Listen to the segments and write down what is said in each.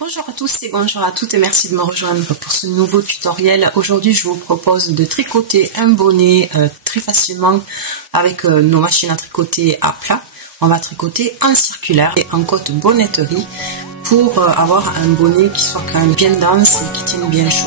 Bonjour à tous et bonjour à toutes et merci de me rejoindre pour ce nouveau tutoriel. Aujourd'hui je vous propose de tricoter un bonnet très facilement avec nos machines à tricoter à plat. On va tricoter en circulaire et en côte bonnetterie pour avoir un bonnet qui soit quand même bien dense et qui tienne bien chaud.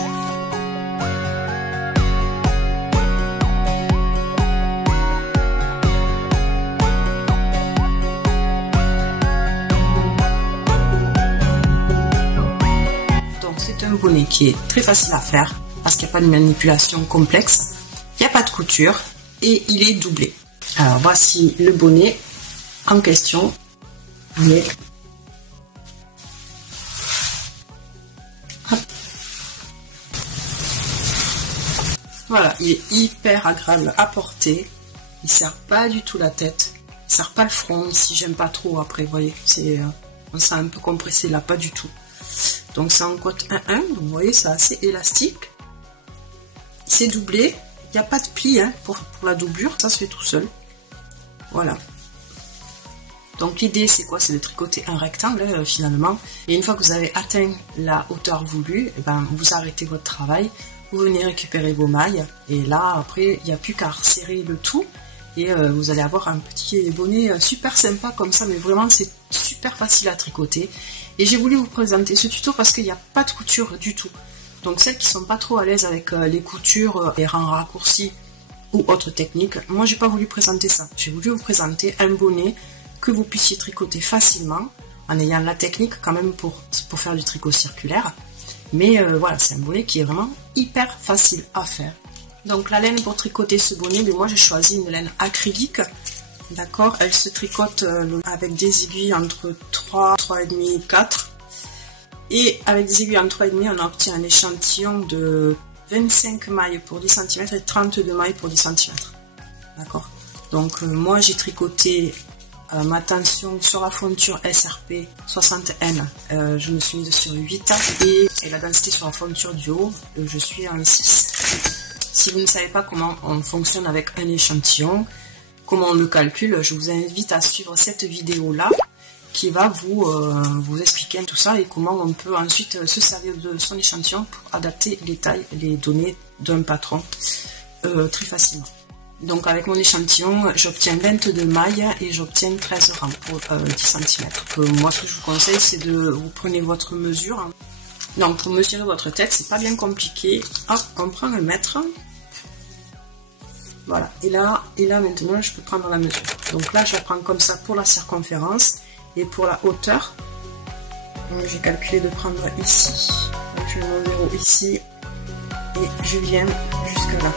C'est un bonnet qui est très facile à faire parce qu'il n'y a pas de manipulation complexe, il n'y a pas de couture et il est doublé. Alors voici le bonnet en question. Voilà, il est hyper agréable à porter, il ne serre pas du tout la tête, il ne serre pas le front si j'aime pas trop après, vous voyez, on sent un peu compressé là, pas du tout. Donc c'est en côte 1-1, donc vous voyez c'est assez élastique, c'est doublé, il n'y a pas de pli pour la doublure, ça se fait tout seul, voilà. Donc l'idée c'est quoi? C'est de tricoter un rectangle finalement, et une fois que vous avez atteint la hauteur voulue, vous arrêtez votre travail, vous venez récupérer vos mailles, et là après il n'y a plus qu'à resserrer le tout, et vous allez avoir un petit bonnet super sympa comme ça, mais vraiment c'est super facile à tricoter. Et j'ai voulu vous présenter ce tuto parce qu'il n'y a pas de couture du tout. Donc celles qui sont pas trop à l'aise avec les coutures, les rangs raccourcis ou autres techniques, moi j'ai pas voulu présenter ça. J'ai voulu vous présenter un bonnet que vous puissiez tricoter facilement en ayant la technique quand même pour faire du tricot circulaire. Mais voilà, c'est un bonnet qui est vraiment hyper facile à faire. Donc la laine pour tricoter ce bonnet, moi j'ai choisi une laine acrylique. D'accord, elle se tricote avec des aiguilles entre 3, 3,5, 4. Et avec des aiguilles en 3,5, on obtient un échantillon de 25 mailles pour 10 cm et 32 mailles pour 10 cm. D'accord, donc moi j'ai tricoté ma tension sur la fonture SRP 60N. Je me suis mise sur 8 et la densité sur la fonture du haut, je suis en 6. Si vous ne savez pas comment on fonctionne avec un échantillon, comment on le calcule, je vous invite à suivre cette vidéo là qui va vous expliquer tout ça et comment on peut ensuite se servir de son échantillon pour adapter les tailles, les données d'un patron très facilement. Donc avec mon échantillon, j'obtiens 22 mailles et j'obtiens 13 rangs pour 10 cm. Moi ce que je vous conseille c'est de vous prenez votre mesure. Donc pour mesurer votre tête, c'est pas bien compliqué. Hop, on prend le mètre. Voilà, et là maintenant je peux prendre la mesure. Donc là je prends comme ça pour la circonférence et pour la hauteur. Donc j'ai calculé de prendre ici. Donc je mets mon zéro ici et je viens jusqu'à là.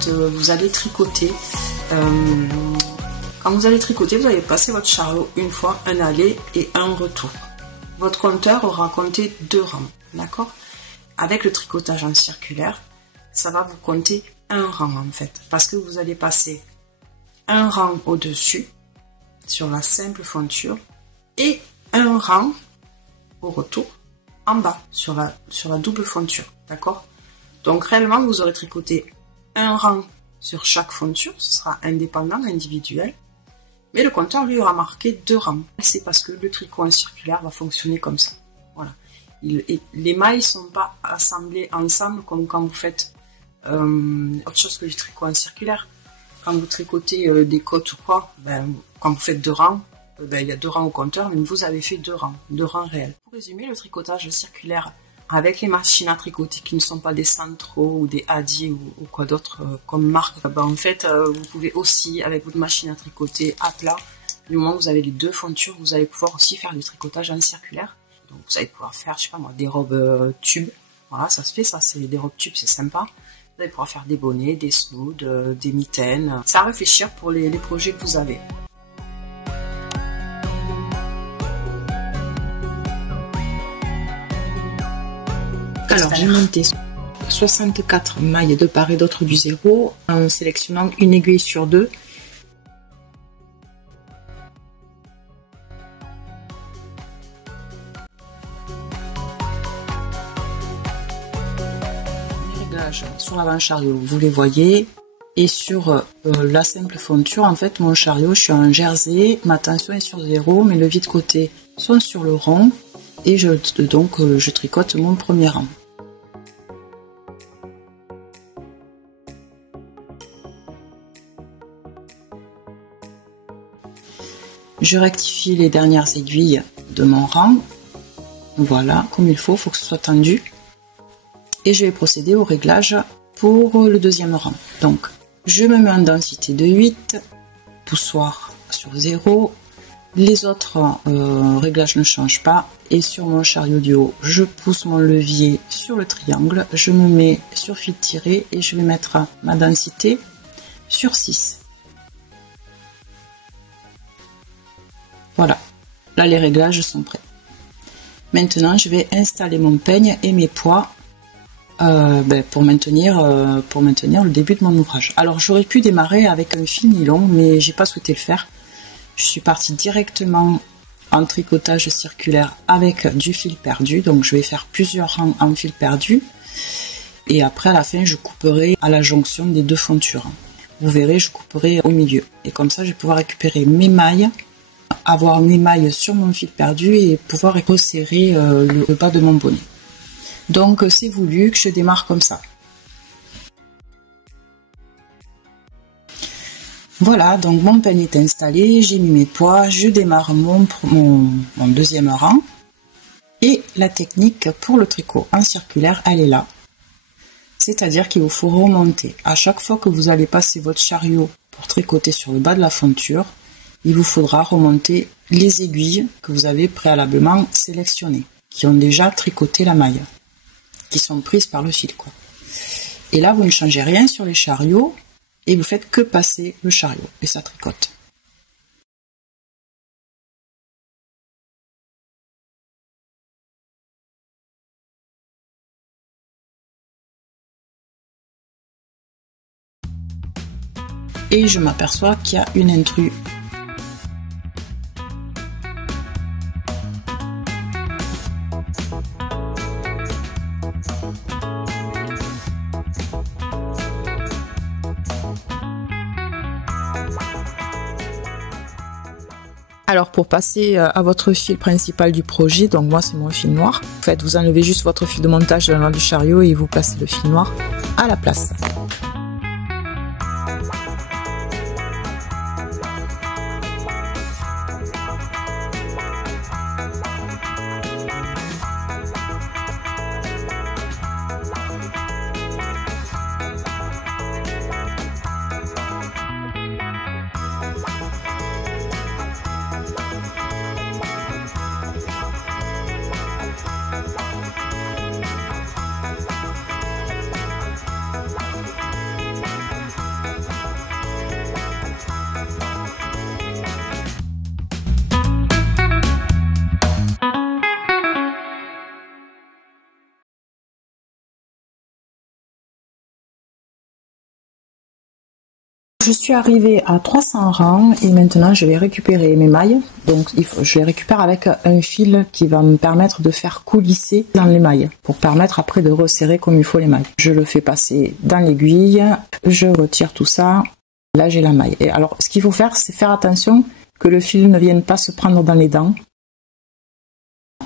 Quand vous allez tricoter, vous allez passer votre chariot une fois, un aller et un retour. Votre compteur aura compté 2 rangs. D'accord? Avec le tricotage en circulaire, ça va vous compter un rang en fait. Parce que vous allez passer un rang au-dessus, sur la simple fonture, et un rang au retour, en bas, sur la double fonture. D'accord? Donc réellement, vous aurez tricoté un rang sur chaque fonture, ce sera indépendant, individuel. Mais le compteur, lui, aura marqué 2 rangs. C'est parce que le tricot en circulaire va fonctionner comme ça. Voilà. Les mailles ne sont pas assemblées ensemble comme quand vous faites autre chose que du tricot en circulaire. Quand vous tricotez des côtes ou quoi, quand vous faites 2 rangs, il y a 2 rangs au compteur, mais vous avez fait 2 rangs réels. Pour résumer, le tricotage circulaire avec les machines à tricoter qui ne sont pas des Centro ou des Adi ou quoi d'autre comme marque, en fait, vous pouvez aussi, avec votre machine à tricoter à plat, du moment où vous avez les 2 fontures, vous allez pouvoir aussi faire du tricotage en circulaire. Donc vous allez pouvoir faire, je sais pas moi, des robes tubes. Voilà, ça se fait, ça, c'est des robes tubes, c'est sympa. Vous allez pouvoir faire des bonnets, des snoods, des mitaines. C'est à réfléchir pour les projets que vous avez. Alors, j'ai monté 64 mailles de part et d'autre du 0 en sélectionnant une aiguille sur 2. Les réglages sur l'avant-chariot, vous les voyez. Et sur la simple fonture, en fait, mon chariot, je suis en jersey, ma tension est sur 0, mes leviers de côté sont sur le rond, et donc je tricote mon premier rang. Je rectifie les dernières aiguilles de mon rang, voilà, comme il faut que ce soit tendu. Et je vais procéder au réglage pour le deuxième rang. Donc, je me mets en densité de 8, poussoir sur 0, les autres réglages ne changent pas, et sur mon chariot du haut, je pousse mon levier sur le triangle, je me mets sur fil tiré et je vais mettre ma densité sur 6. Voilà, là les réglages sont prêts. Maintenant, je vais installer mon peigne et mes poids pour maintenir le début de mon ouvrage. Alors j'aurais pu démarrer avec un fil nylon, mais j'ai pas souhaité le faire. Je suis partie directement en tricotage circulaire avec du fil perdu, donc je vais faire plusieurs rangs en fil perdu, et après à la fin je couperai à la jonction des deux fontures. Vous verrez, je couperai au milieu, et comme ça je vais pouvoir récupérer mes mailles, avoir mes mailles sur mon fil perdu et pouvoir resserrer le bas de mon bonnet. Donc c'est voulu que je démarre comme ça. Voilà, donc mon peigne est installé, j'ai mis mes poids, je démarre mon deuxième rang. Et la technique pour le tricot en circulaire, elle est là. C'est-à-dire qu'il vous faut remonter. À chaque fois que vous allez passer votre chariot pour tricoter sur le bas de la fonture, il vous faudra remonter les aiguilles que vous avez préalablement sélectionnées, qui ont déjà tricoté la maille, qui sont prises par le fil, quoi. Et là, vous ne changez rien sur les chariots et vous faites que passer le chariot et ça tricote. Et je m'aperçois qu'il y a une intruse. Alors pour passer à votre fil principal du projet, donc moi c'est mon fil noir, en fait vous enlevez juste votre fil de montage de l'avant du chariot et vous placez le fil noir à la place. Je suis arrivée à 300 rangs et maintenant je vais récupérer mes mailles. Donc je les récupère avec un fil qui va me permettre de faire coulisser dans les mailles pour permettre après de resserrer comme il faut les mailles. Je le fais passer dans l'aiguille, je retire tout ça. Là j'ai la maille. Et alors ce qu'il faut faire, c'est faire attention que le fil ne vienne pas se prendre dans les dents.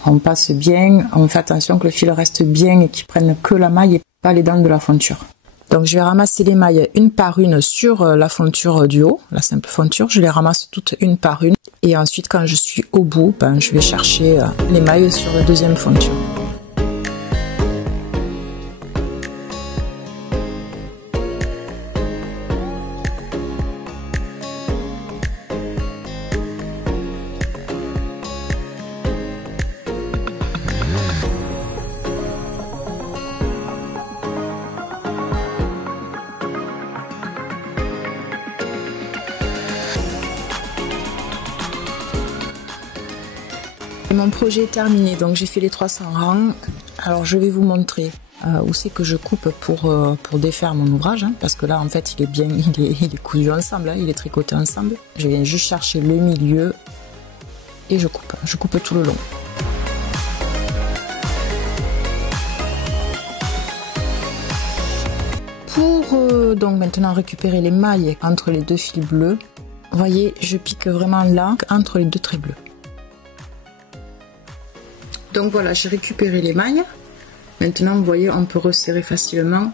On passe bien, on fait attention que le fil reste bien et qu'il prenne que la maille et pas les dents de la fonture. Donc je vais ramasser les mailles une par une sur la fonture du haut, la simple fonture, je les ramasse toutes une par une et ensuite quand je suis au bout, je vais chercher les mailles sur la deuxième fonture. Mon projet est terminé, donc j'ai fait les 300 rangs. Alors je vais vous montrer où c'est que je coupe pour défaire mon ouvrage, parce que là en fait il est cousu ensemble, il est tricoté ensemble. Je viens juste chercher le milieu et je coupe tout le long. Pour peux donc maintenant récupérer les mailles entre les deux fils bleus. Vous voyez, je pique vraiment là, entre les deux traits bleus. Donc voilà, j'ai récupéré les mailles. Maintenant, vous voyez, on peut resserrer facilement.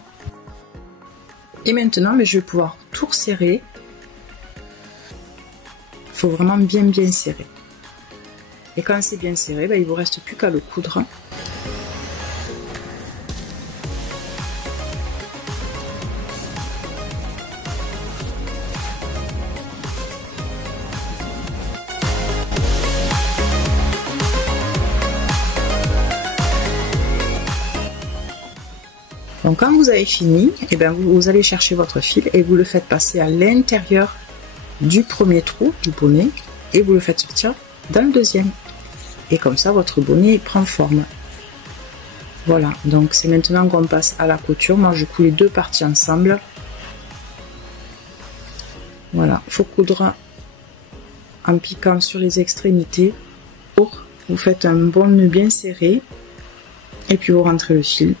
Et maintenant, je vais pouvoir tout resserrer. Il faut vraiment bien serrer. Et quand c'est bien serré, il ne vous reste plus qu'à le coudre. Donc quand vous avez fini, vous allez chercher votre fil et vous le faites passer à l'intérieur du premier trou du bonnet et vous le faites sortir dans le deuxième. Et comme ça, votre bonnet prend forme. Voilà, donc c'est maintenant qu'on passe à la couture. Moi, je coule les deux parties ensemble. Voilà, il faut coudre en piquant sur les extrémités. Vous faites un bon nœud bien serré et puis vous rentrez le fil.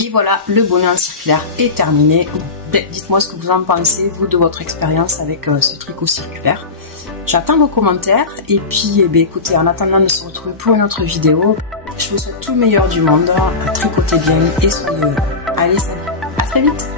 Et voilà, le bonnet en circulaire est terminé. Dites-moi ce que vous en pensez, vous, de votre expérience avec ce tricot circulaire. J'attends vos commentaires. Et puis, écoutez, en attendant de se retrouver pour une autre vidéo, je vous souhaite tout le meilleur du monde. Tricotez bien et soyez heureux. Allez, salut, à très vite.